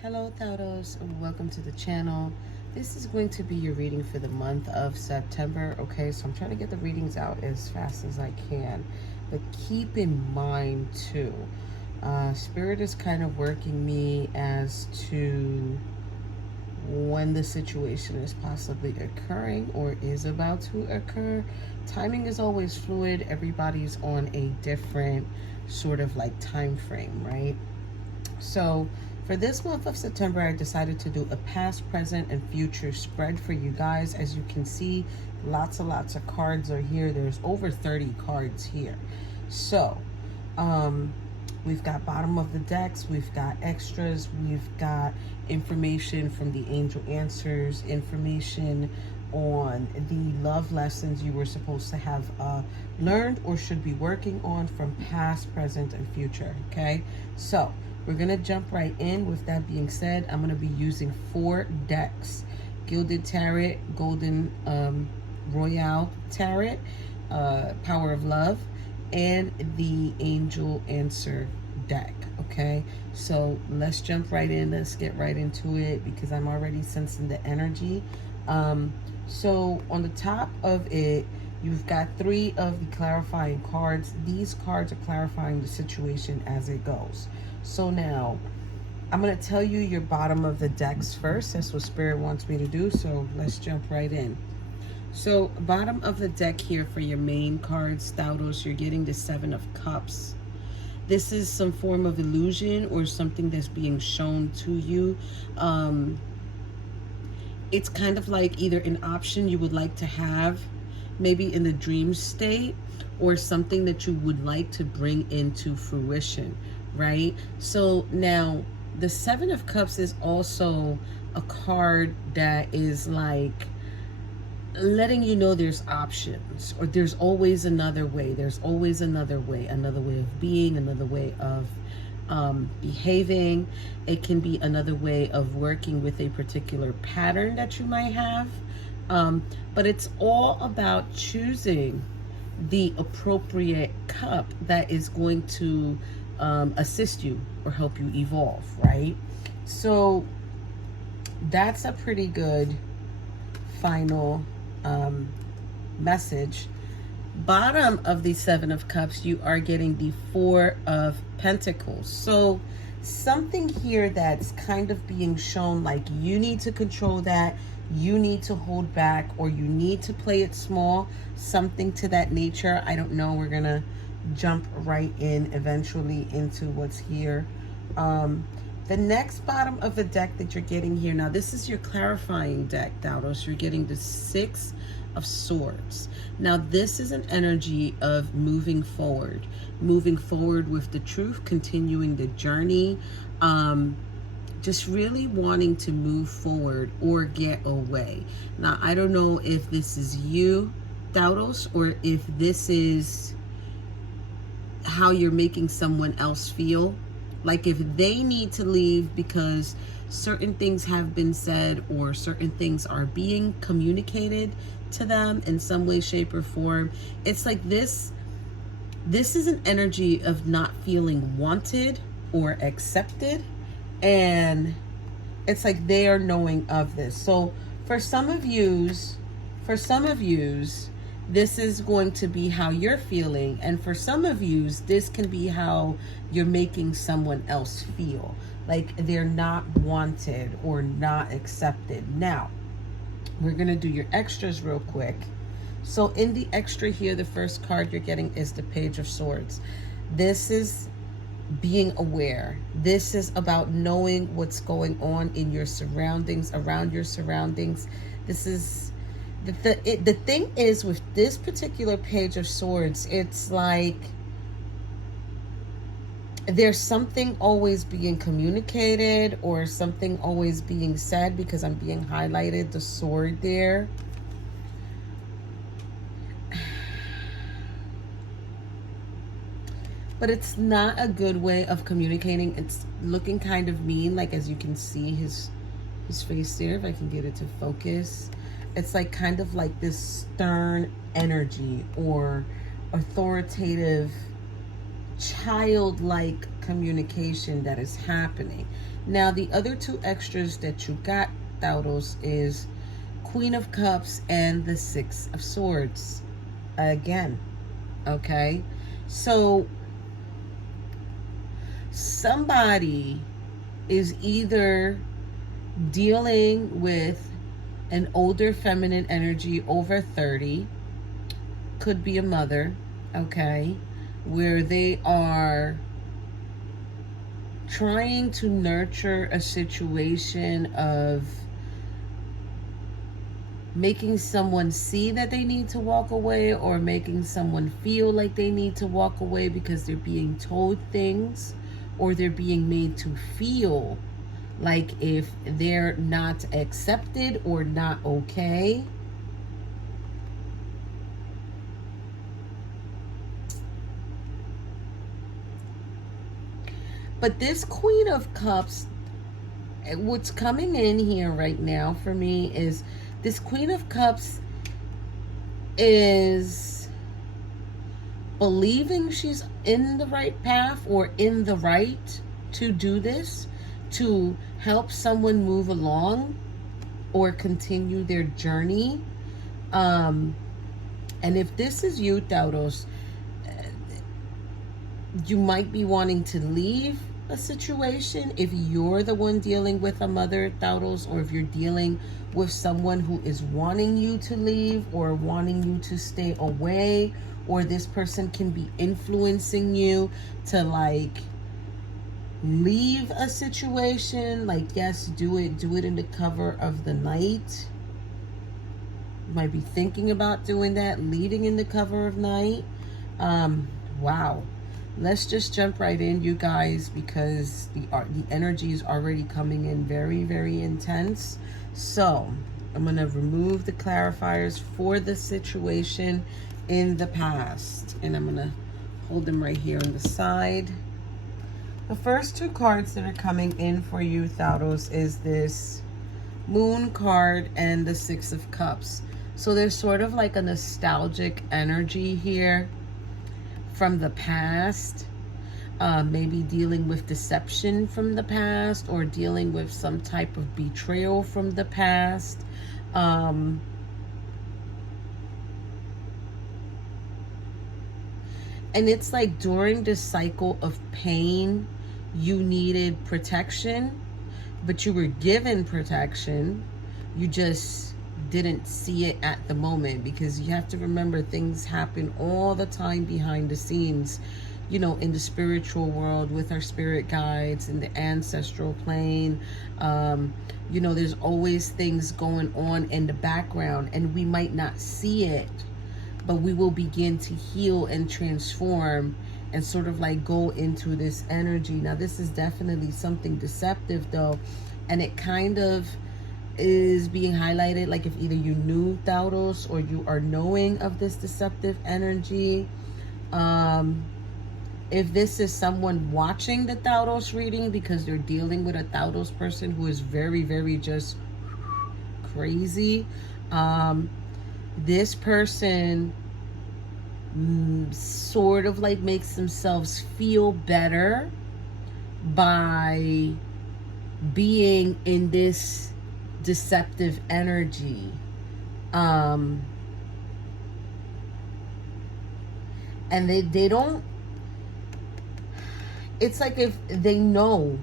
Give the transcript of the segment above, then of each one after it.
Hello Taurus, welcome to the channel. This is going to be your reading for the month of September. Okay, so I'm trying to get the readings out as fast as I can, but keep in mind too, Spirit is kind of working me as to when the situation is possibly occurring or is about to occur. Timing is always fluid. Everybody's on a different sort of like time frame, right? So for this month of September, I decided to do a past, present, and future spread for you guys. As you can see, lots and lots of cards are here. There's over 30 cards here. So we've got bottom of the decks, we've got extras, we've got information from the angel answers, information on the love lessons you were supposed to have learned or should be working on from past, present, and future. Okay, so we're going to jump right in. With that being said, I'm going to be using 4 decks. Gilded Tarot, Golden Royale Tarot, Power of Love, and the Angel Answer deck. Okay, so let's jump right in. Let's get right into it because I'm already sensing the energy. So on the top of it, you've got 3 of the clarifying cards. These cards are clarifying the situation as it goes. So now, I'm going to tell you your bottom of the decks first. That's what Spirit wants me to do, so let's jump right in. So, bottom of the deck here for your main cards, Taurus, you're getting the 7 of Cups. This is some form of illusion or something that's being shown to you. It's kind of like either an option you would like to have, maybe in the dream state, or something that you would like to bring into fruition, right? So now the 7 of Cups is also a card that is like letting you know there's options, or there's always another way. There's always another way of being, another way of behaving. It can be another way of working with a particular pattern that you might have. But it's all about choosing the appropriate cup that is going to assist you or help you evolve, right? So that's a pretty good final message. Bottom of the 7 of Cups, you are getting the 4 of Pentacles. So something here that's kind of being shown like you need to control that, you need to hold back, or you need to play it small, something to that nature. I don't know. We're gonna jump right in eventually into what's here. The next bottom of the deck that you're getting here, now this is your clarifying deck, Taurus. You're getting the 6 of Swords. Now this is an energy of moving forward with the truth, continuing the journey, just really wanting to move forward or get away. Now I don't know if this is you, Taurus, or if this is how you're making someone else feel. Like if they need to leave because certain things have been said or certain things are being communicated to them in some way, shape, or form. It's like this is an energy of not feeling wanted or accepted. And it's like they are knowing of this. So for some of yous, this is going to be how you're feeling. And for some of yous, this can be how you're making someone else feel. Like they're not wanted or not accepted. Now, we're going to do your extras real quick. So in the extra here, the first card you're getting is the Page of Swords. This is being aware. This is about knowing what's going on in your surroundings, around your surroundings. This is the thing is with this particular Page of Swords, it's like there's something always being communicated or something always being said, because I'm being highlighted the sword there. But it's not a good way of communicating. It's looking kind of mean, like as you can see his face there, if I can get it to focus. It's like kind of like this stern energy or authoritative childlike communication that is happening. Now, the other two extras that you got, Taurus, is Queen of Cups and the Six of Swords. Again, okay? So, somebody is either dealing with an older feminine energy over 30, could be a mother, okay, where they are trying to nurture a situation of making someone see that they need to walk away, or making someone feel like they need to walk away because they're being told things, or they're being made to feel like if they're not accepted or not okay. But this Queen of Cups, what's coming in here right now for me is this Queen of Cups is believing she's in the right path or in the right to do this, to help someone move along or continue their journey. And if this is you, Taurus, you might be wanting to leave a situation if you're the one dealing with a mother, Taurus, or if you're dealing with someone who is wanting you to leave or wanting you to stay away, or this person can be influencing you to like leave a situation. Like, yes, do it in the cover of the night. You might be thinking about doing that, leaving in the cover of night. Wow. Let's just jump right in, you guys, because the energy is already coming in very, very intense. So I'm going to remove the clarifiers for the situation in the past, and I'm going to hold them right here on the side. The first two cards that are coming in for you, Taurus, is this Moon card and the Six of Cups. So there's sort of like a nostalgic energy here from the past, maybe dealing with deception from the past, or dealing with some type of betrayal from the past. And it's like during this cycle of pain, you needed protection, but you were given protection. You just didn't see it at the moment, because you have to remember things happen all the time behind the scenes, you know, in the spiritual world with our spirit guides in the ancestral plane. You know, there's always things going on in the background, and we might not see it, but we will begin to heal and transform and sort of like go into this energy. Now, this is definitely something deceptive though, and it kind of is being highlighted like if either you knew, Taurus, or you are knowing of this deceptive energy. If this is someone watching the Taurus reading because they're dealing with a Taurus person who is very, very just crazy, this person sort of like makes themselves feel better by being in this deceptive energy. And they don't, it's like if they know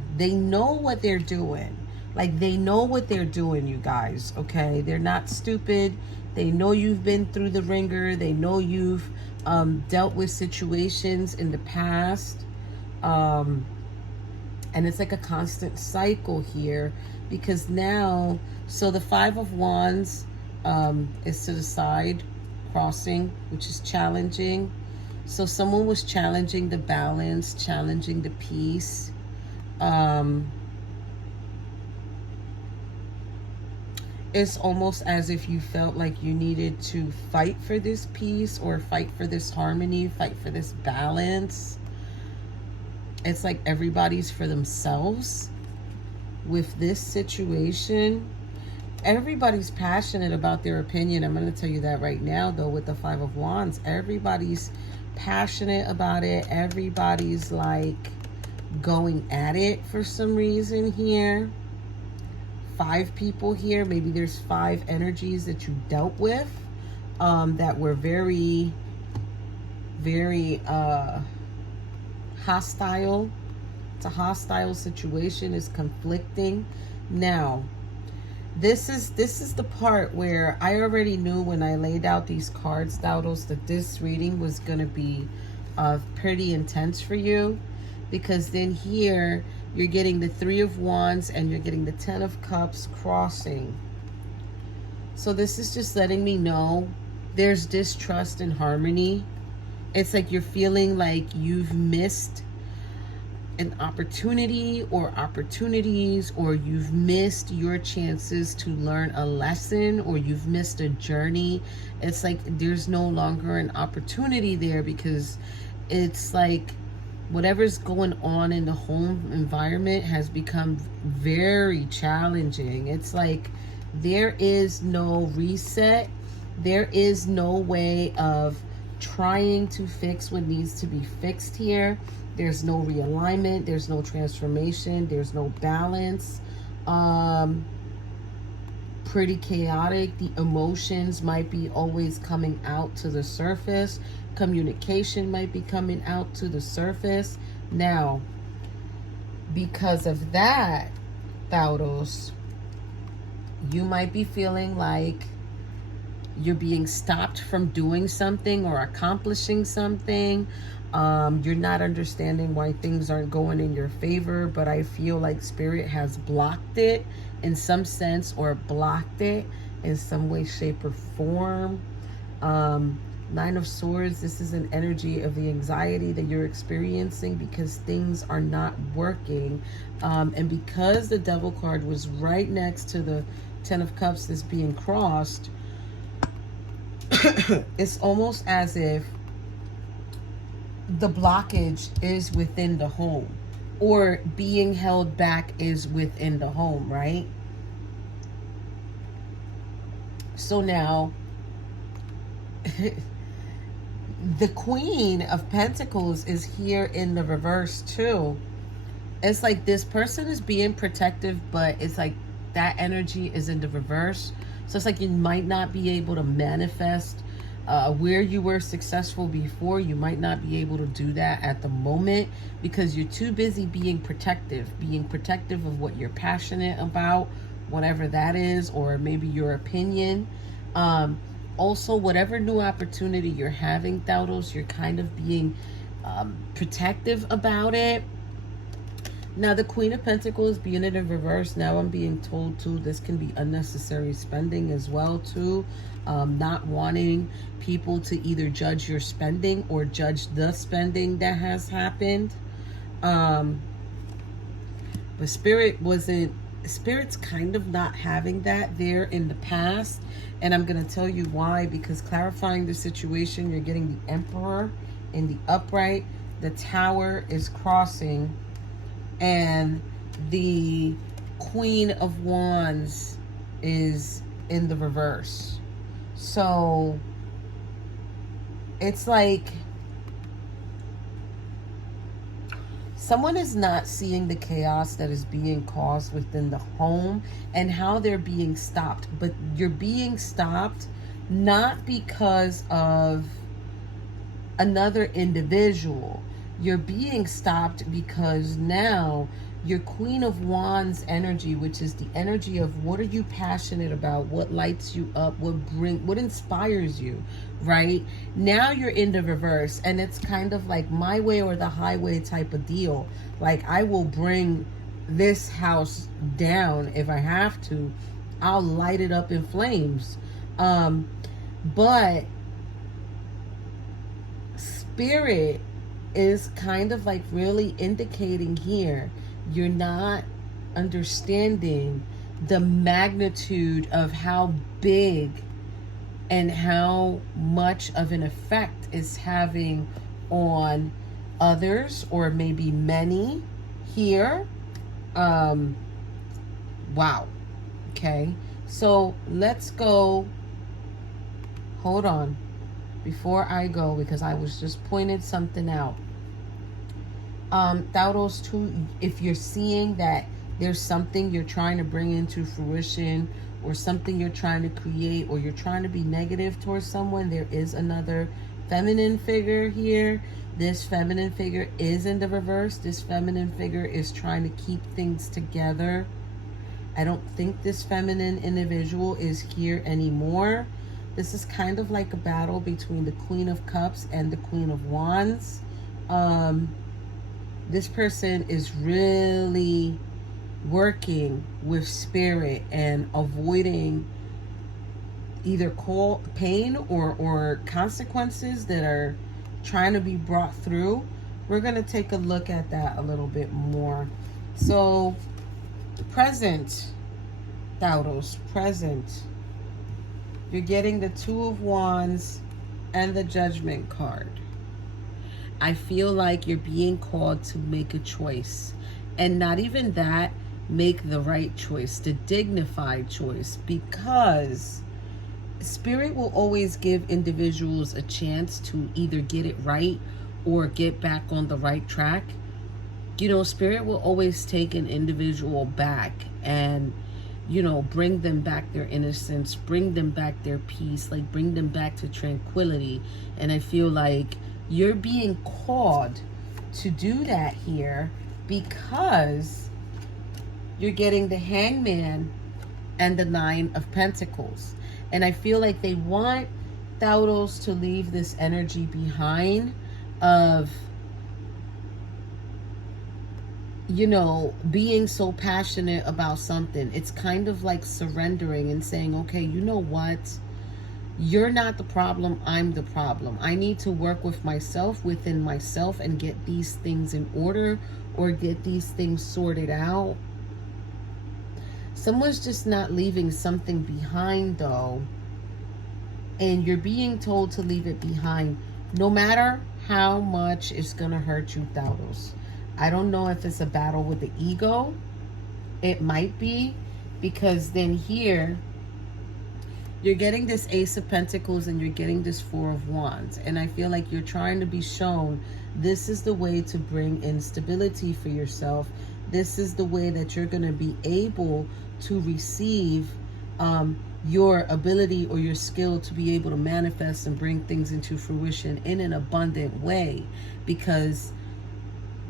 what they're doing. Like, they know what they're doing, you guys, okay? They're not stupid. They know you've been through the ringer. They know you've dealt with situations in the past. And it's like a constant cycle here, because now, so the Five of Wands is to the side, crossing, which is challenging. So someone was challenging the balance, challenging the peace. It's almost as if you felt like you needed to fight for this peace, or fight for this harmony, fight for this balance. It's like everybody's for themselves with this situation. Everybody's passionate about their opinion. I'm going to tell you that right now, though, with the Five of Wands. Everybody's passionate about it. Everybody's like going at it for some reason here. 5 people here. Maybe there's 5 energies that you dealt with that were very, very hostile. It's a hostile situation. It's conflicting. Now, this is the part where I already knew when I laid out these cards, Taurus, that this reading was going to be pretty intense for you, because then here you're getting the 3 of Wands and you're getting the 10 of Cups crossing. So this is just letting me know there's distrust and harmony. It's like you're feeling like you've missed an opportunity or opportunities, or you've missed your chances to learn a lesson, or you've missed a journey. It's like there's no longer an opportunity there, because it's like whatever's going on in the home environment has become very challenging. It's like there is no reset. There is no way of trying to fix what needs to be fixed here. There's no realignment. There's no transformation. There's no balance. Pretty chaotic. The emotions might be always coming out to the surface. Communication might be coming out to the surface. Now, because of that, Taurus, you might be feeling like you're being stopped from doing something or accomplishing something. You're not understanding why things aren't going in your favor, but I feel like Spirit has blocked it in some sense, or blocked it in some way, shape, or form. 9 of Swords, this is an energy of the anxiety that you're experiencing because things are not working. And because the Devil card was right next to the 10 of Cups that's being crossed, it's almost as if the blockage is within the home, or being held back is within the home, right? So now the Queen of Pentacles is here in the reverse too. It's like this person is being protective, but it's like that energy is in the reverse. So it's like you might not be able to manifest where you were successful before. You might not be able to do that at the moment because you're too busy being protective of what you're passionate about, whatever that is, or maybe your opinion. Also, whatever new opportunity you're having, Taurus, you're kind of being protective about it. Now, the Queen of Pentacles being in the reverse, now I'm being told, too, this can be unnecessary spending as well, too. Not wanting people to either judge your spending or judge the spending that has happened. But Spirit's kind of not having that there in the past. And I'm going to tell you why, because clarifying the situation, you're getting the Emperor in the upright. The Tower is crossing. And the Queen of Wands is in the reverse. So it's like someone is not seeing the chaos that is being caused within the home and how they're being stopped. But you're being stopped not because of another individual. You're being stopped because now your Queen of Wands energy, which is the energy of what are you passionate about, what lights you up, what inspires you, right? Now you're in the reverse, and it's kind of like my way or the highway type of deal. Like, I will bring this house down if I have to. I'll light it up in flames. But Spirit is kind of like really indicating here, you're not understanding the magnitude of how big and how much of an effect it's having on others, or maybe many here. Wow. Okay. So let's go. Hold on. Before I go, because I was just pointed something out. Taurus too, if you're seeing that there's something you're trying to bring into fruition, or something you're trying to create, or you're trying to be negative towards someone, there is another feminine figure here. This feminine figure is in the reverse. This feminine figure is trying to keep things together. I don't think this feminine individual is here anymore. This is kind of like a battle between the Queen of Cups and the Queen of Wands. This person is really working with spirit and avoiding either pain or consequences that are trying to be brought through. We're going to take a look at that a little bit more. So, present, Taurus, present. You're getting the Two of Wands and the Judgment card. I feel like you're being called to make a choice. And not even that, make the right choice, the dignified choice, because Spirit will always give individuals a chance to either get it right or get back on the right track. You know, Spirit will always take an individual back and, you know, bring them back their innocence, bring them back their peace, like bring them back to tranquility. And I feel like you're being called to do that here because you're getting the Hangman and the Nine of Pentacles. And I feel like they want Taurus to leave this energy behind of, you know, being so passionate about something. It's kind of like surrendering and saying, okay, you know what? You're not the problem, I'm the problem. I need to work with myself, within myself, and get these things in order or get these things sorted out. Someone's just not leaving something behind though. And you're being told to leave it behind no matter how much it's going to hurt you, Taurus. I don't know if it's a battle with the ego. It might be, because then here you're getting this Ace of Pentacles and you're getting this Four of Wands. And I feel like you're trying to be shown this is the way to bring instability for yourself. This is the way that you're going to be able to receive your ability or your skill to be able to manifest and bring things into fruition in an abundant way. Because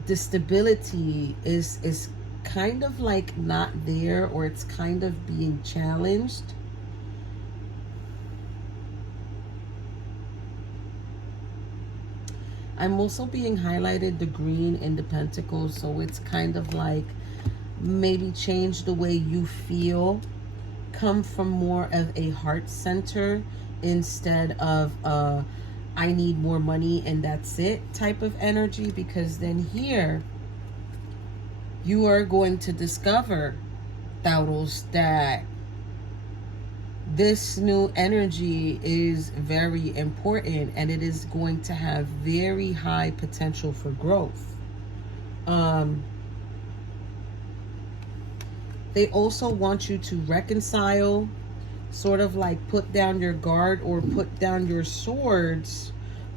the stability is kind of like not there, or it's kind of being challenged. I'm also being highlighted the green in the Pentacles, so it's kind of like maybe change the way you feel, come from more of a heart center instead of I need more money and that's it type of energy. Because then here you are going to discover, Taurus, that this new energy is very important and it is going to have very high potential for growth. They also want you to reconcile, sort of like put down your guard or put down your swords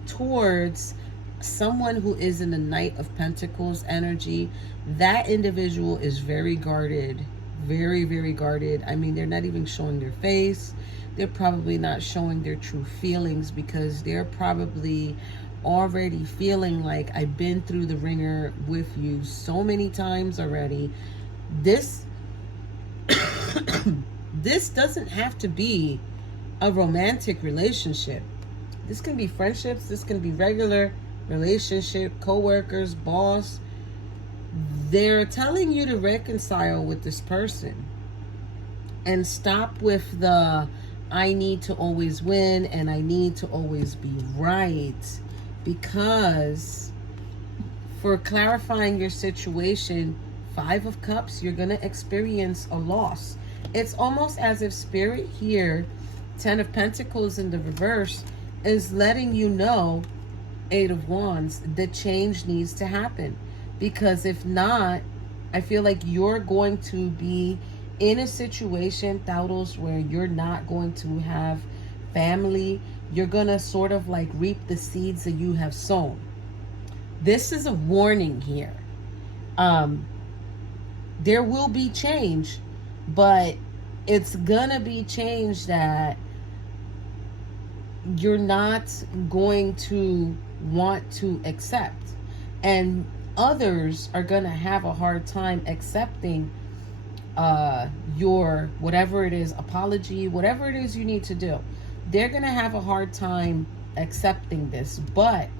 towards someone who is in the Knight of Pentacles energy. That individual is very guarded, very, very guarded. I mean, they're not even showing their face. They're probably not showing their true feelings, because they're probably already feeling like, I've been through the ringer with you so many times already. This this doesn't have to be a romantic relationship. This can be friendships. This can be regular relationship, co-workers, boss. They're telling you to reconcile with this person and stop with the I need to always win and I need to always be right. Because for clarifying your situation, Five of Cups, you're going to experience a loss. It's almost as if Spirit here, Ten of Pentacles in the reverse, is letting you know, Eight of Wands, the change needs to happen. Because if not, I feel like you're going to be in a situation, Taurus, where you're not going to have family. You're going to sort of like reap the seeds that you have sown. This is a warning here. There will be change, but it's gonna be change that you're not going to want to accept. And others are gonna have a hard time accepting your whatever it is, apology, whatever it is you need to do. They're gonna have a hard time accepting this. But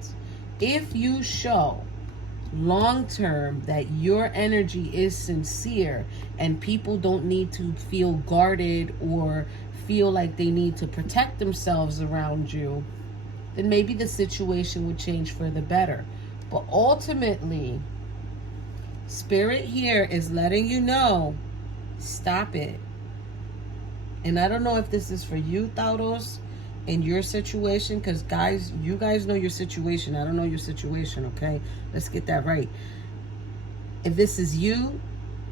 if you show long term that your energy is sincere and people don't need to feel guarded or feel like they need to protect themselves around you, then maybe the situation would change for the better. But ultimately, Spirit here is letting you know, stop it. And I don't know if this is for you, Taurus, in your situation, because guys, you guys know your situation. I don't know your situation, okay? Let's get that right. If this is you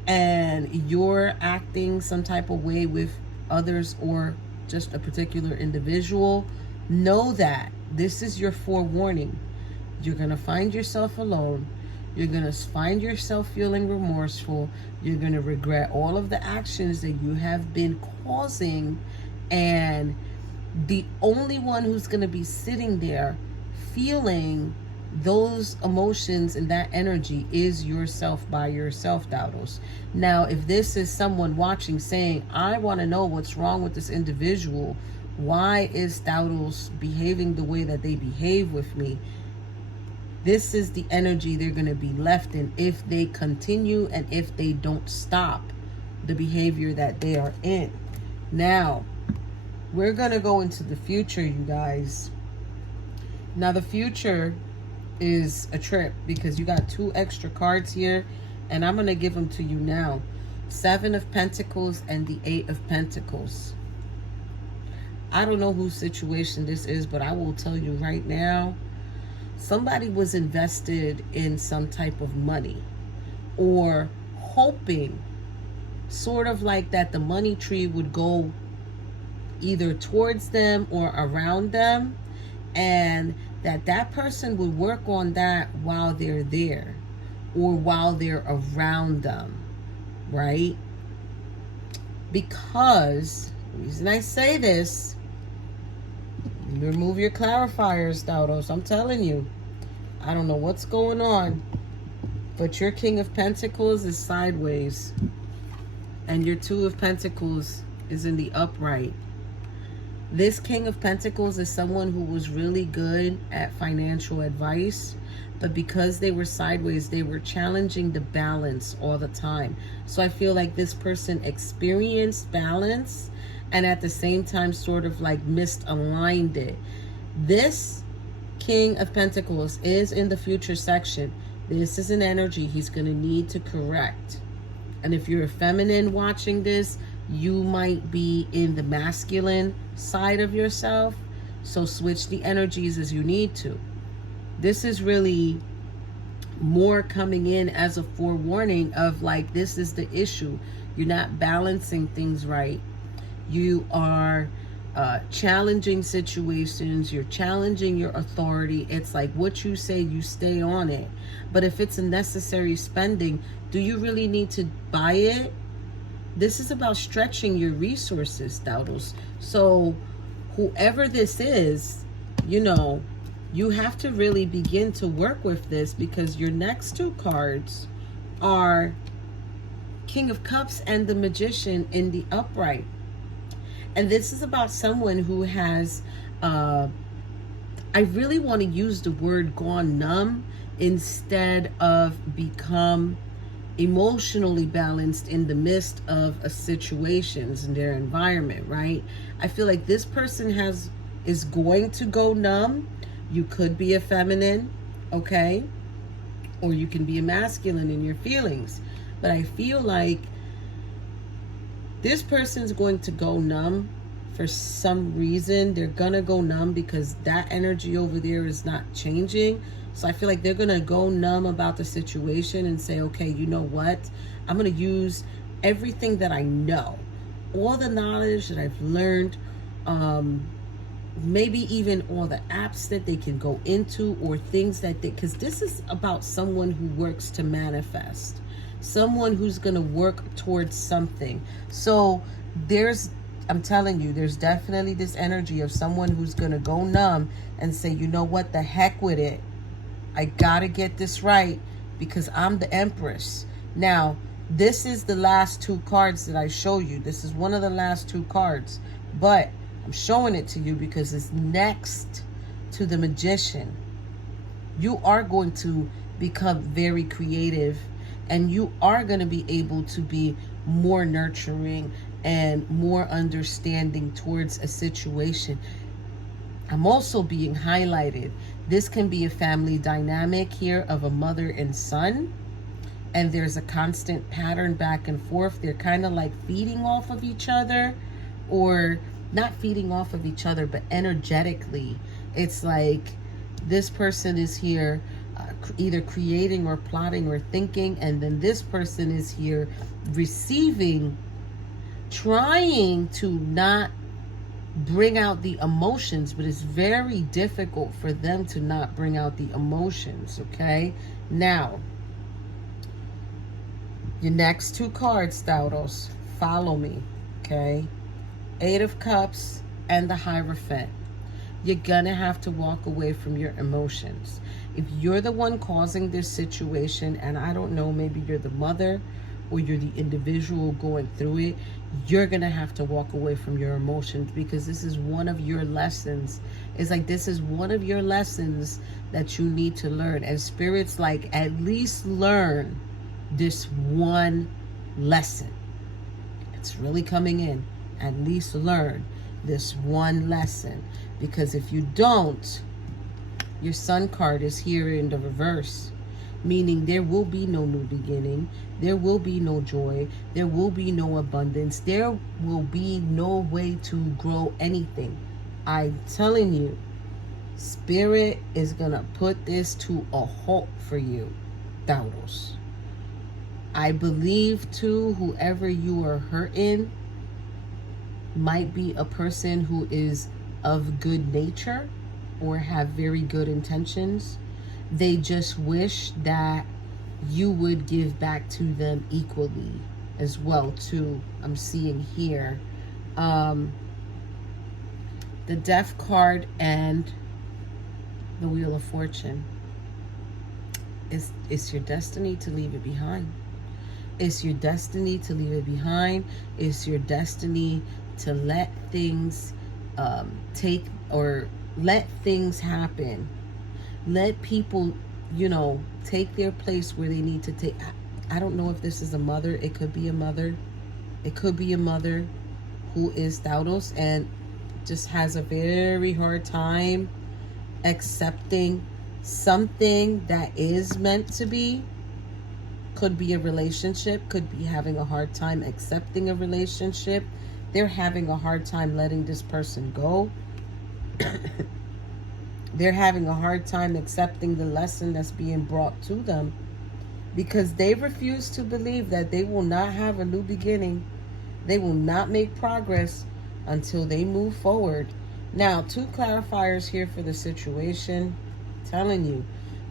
and you're acting some type of way with others or just a particular individual, know that this is your forewarning. You're going to find yourself alone. You're going to find yourself feeling remorseful. You're going to regret all of the actions that you have been causing. And the only one who's going to be sitting there feeling those emotions and that energy is yourself by yourself, Taurus. Now, if this is someone watching saying, I want to know what's wrong with this individual, why is Taurus behaving the way that they behave with me? This is the energy they're going to be left in if they continue and if they don't stop the behavior that they are in. Now, we're going to go into the future, you guys. Now, the future is a trip because you got 2 extra cards here, and I'm going to give them to you now. 7 of Pentacles and the 8 of Pentacles. I don't know whose situation this is, but I will tell you right now, somebody was invested in some type of money or hoping sort of like that the money tree would go either towards them or around them, and that person would work on that while they're there or while they're around them, right? Because the reason I say this, remove your clarifiers, Taurus. I'm telling you, I don't know what's going on, but your King of Pentacles is sideways and your 2 of Pentacles is in the upright. This King of Pentacles is someone who was really good at financial advice, but because they were sideways, they were challenging the balance all the time. So I feel like this person experienced balance and at the same time sort of like misaligned it. This King of Pentacles is in the future section. This is an energy he's going to need to correct. And if you're a feminine watching this, you might be in the masculine side of yourself. So switch the energies as you need to. This is really more coming in as a forewarning of like, this is the issue. You're not balancing things right. You are challenging situations. You're challenging your authority. It's like what you say, you stay on it. But if it's a necessary spending, do you really need to buy it? This is about stretching your resources, Taurus. So whoever this is, you know, you have to really begin to work with this, because your next 2 cards are King of Cups and the Magician in the upright. And this is about someone who has, I really want to use the word gone numb instead of become emotionally balanced in the midst of a situations in their environment, right? I feel like this person is going to go numb. You could be a feminine, okay? Or you can be a masculine in your feelings. But I feel like this person's going to go numb for some reason. They're going to go numb because that energy over there is not changing. So I feel like they're going to go numb about the situation and say, okay, you know what? I'm going to use everything that I know, all the knowledge that I've learned, maybe even all the apps that they can go into, or things that they, because this is about someone who works to manifest, someone who's going to work towards something. So there's, I'm telling you, there's definitely this energy of someone who's going to go numb and say, you know what, the heck with it. I got to get this right because I'm the Empress. Now, this is the last two cards that I show you. This is one of the last two cards, but I'm showing it to you because it's next to the Magician. You are going to become very creative, and you are going to be able to be more nurturing and more understanding towards a situation. I'm also being highlighted. This can be a family dynamic here of a mother and son, and there's a constant pattern back and forth. They're kind of like feeding off of each other, or not feeding off of each other, but energetically. It's like this person is here either creating or plotting or thinking, and then this person is here receiving, trying to not bring out the emotions, but it's very difficult for them to not bring out the emotions, okay? Now, your next two cards, Taurus, follow me, okay? Eight of Cups and the Hierophant. You're gonna have to walk away from your emotions. If you're the one causing this situation, and I don't know, maybe you're the mother or you're the individual going through it, you're gonna have to walk away from your emotions, because this is one of your lessons. It's like this is one of your lessons that you need to learn. And Spirit's like, at least learn this one lesson. It's really coming in. At least learn this one lesson, because if you don't, your Sun card is here in the reverse, meaning there will be no new beginning, there will be no joy, there will be no abundance, there will be no way to grow anything. I'm telling you, Spirit is gonna put this to a halt for you, Taurus. I believe too, whoever you are hurting might be a person who is of good nature or have very good intentions. They just wish that you would give back to them equally as well too. I'm seeing here the Death card and the Wheel of Fortune. It's your destiny to leave it behind. It's your destiny to leave it behind. It's your destiny to let things take, or let things happen. Let people, you know, take their place where they need to take. I don't know if this is a mother. It could be a mother. It could be a mother who is Taurus and just has a very hard time accepting something that is meant to be. Could be a relationship, could be having a hard time accepting a relationship. They're having a hard time letting this person go. They're having a hard time accepting the lesson that's being brought to them, because they refuse to believe that they will not have a new beginning. They will not make progress until they move forward. Now, two clarifiers here for the situation. I'm telling you,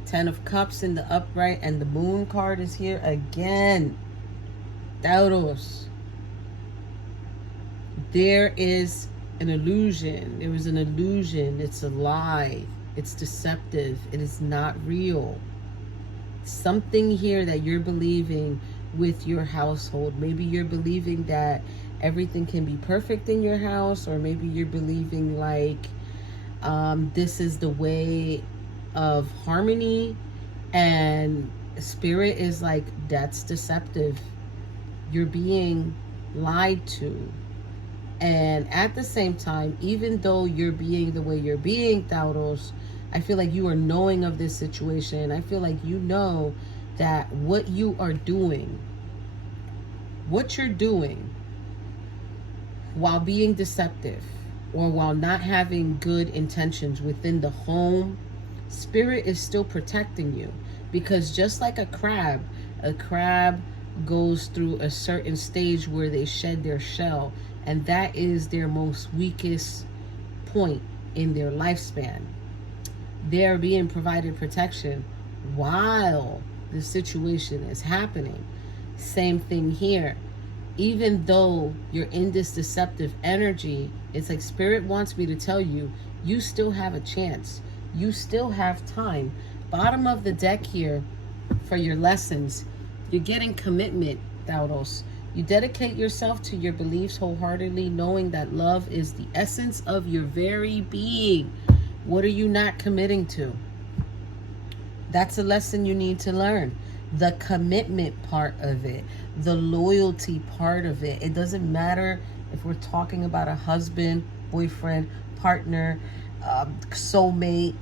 10 of Cups in the upright, and the Moon card is here again. Taurus. There is an illusion. There is an illusion. It's a lie. It's deceptive. It is not real. Something here that you're believing with your household. Maybe you're believing that everything can be perfect in your house, or maybe you're believing like this is the way of harmony, and Spirit is like, that's deceptive. You're being lied to. And at the same time, even though you're being the way you're being, Taurus, I feel like you are knowing of this situation. I feel like you know that what you are doing, what you're doing while being deceptive, or while not having good intentions within the home, Spirit is still protecting you. Because just like a crab goes through a certain stage where they shed their shell, and that is their most weakest point. in their lifespan. They're being provided protection while the situation is happening. Same thing here. Even though you're in this deceptive energy, it's like Spirit wants me to tell you, you still have a chance. You still have time. Bottom of the deck here for your lessons, you're getting commitment, Taurus. You dedicate yourself to your beliefs wholeheartedly, knowing that love is the essence of your very being. What are you not committing to? That's a lesson you need to learn. The commitment part of it, the loyalty part of it. It doesn't matter if we're talking about a husband, boyfriend, partner, soulmate,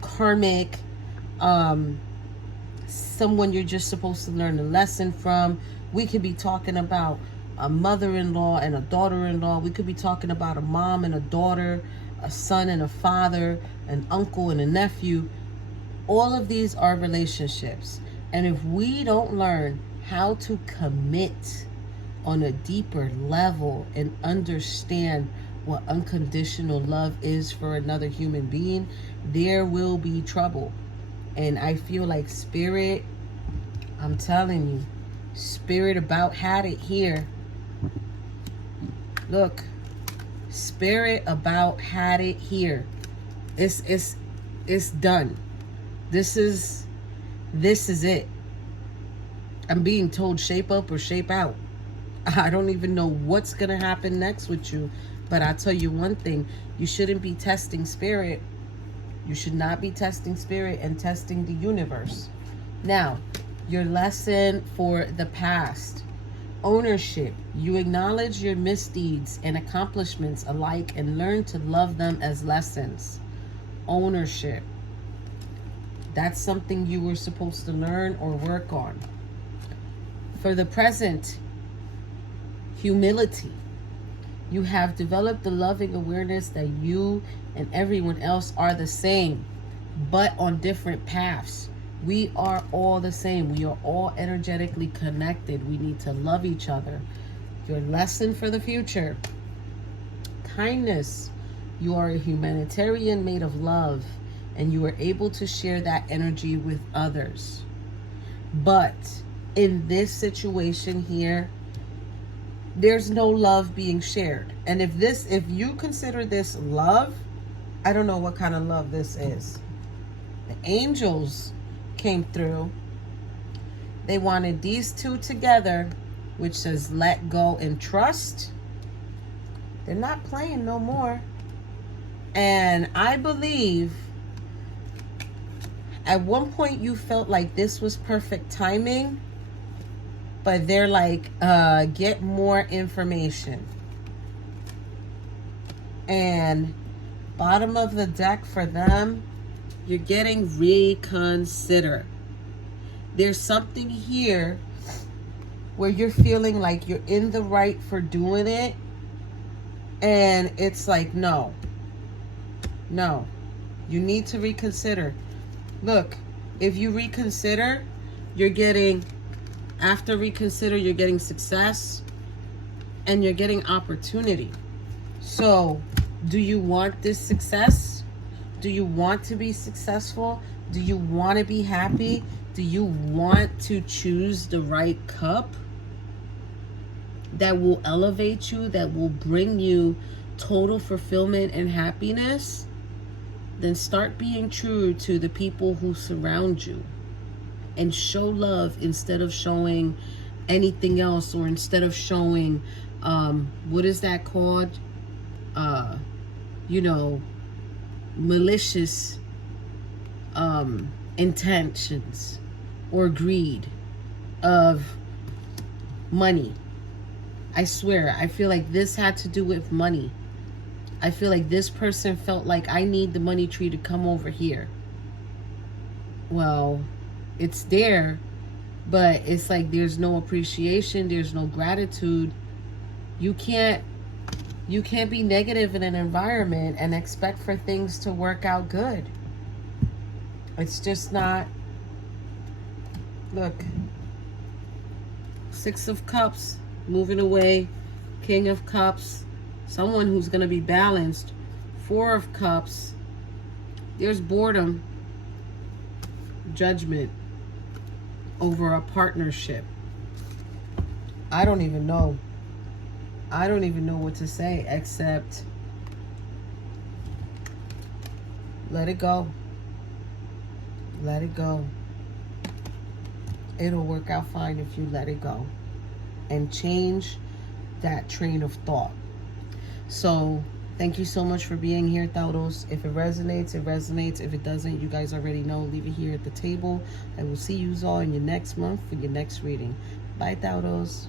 karmic, someone you're just supposed to learn a lesson from. We could be talking about a mother-in-law and a daughter-in-law. We could be talking about a mom and a daughter, a son and a father, an uncle and a nephew. All of these are relationships. And if we don't learn how to commit on a deeper level and understand what unconditional love is for another human being, there will be trouble. And I feel like Spirit, I'm telling you, Spirit about had it here. Look, Spirit about had it here. It's done. This is it. I'm being told shape up or shape out. I don't even know what's going to happen next with you. But I'll tell you one thing. You shouldn't be testing Spirit. You should not be testing Spirit and testing the universe. Now, your lesson for the past. Ownership. You acknowledge your misdeeds and accomplishments alike and learn to love them as lessons. Ownership. That's something you were supposed to learn or work on. For the present, humility. You have developed the loving awareness that you and everyone else are the same, but on different paths. We are all the same. We are all energetically connected. We need to love each other. Your lesson for the future. Kindness. You are a humanitarian made of love, and you are able to share that energy with others. But in this situation here, there's no love being shared. And if you consider this love, I don't know what kind of love this is. The angels came through. They wanted these two together, which says let go and trust. They're not playing no more. And I believe at one point you felt like this was perfect timing, but they're like, get more information. And bottom of the deck for them, you're getting reconsider. There's something here where you're feeling like you're in the right for doing it. And it's like, no, you need to reconsider. Look, if you reconsider, you're getting, after reconsider, you're getting success and you're getting opportunity. So, do you want this success? Do you want to be successful? Do you want to be happy? Do you want to choose the right cup that will elevate you, that will bring you total fulfillment and happiness? Then start being true to the people who surround you and show love instead of showing anything else, or instead of showing, what is that called? Malicious intentions or greed of money. I swear, I feel like this had to do with money. I feel like this person felt like I need the money tree to come over here. Well, it's there, but it's like there's no appreciation, there's no gratitude. You can't be negative in an environment and expect for things to work out good. It's just not. Look, Six of Cups, moving away. King of Cups, someone who's going to be balanced Four of Cups. There's boredom, judgment over a partnership. I don't even know. I don't even know what to say except let it go. Let it go. It'll work out fine if you let it go and change that train of thought. So thank you so much for being here, Taurus. If it resonates, it resonates. If it doesn't, you guys already know. Leave it here at the table. I will see you all in your next month for your next reading. Bye, Taurus.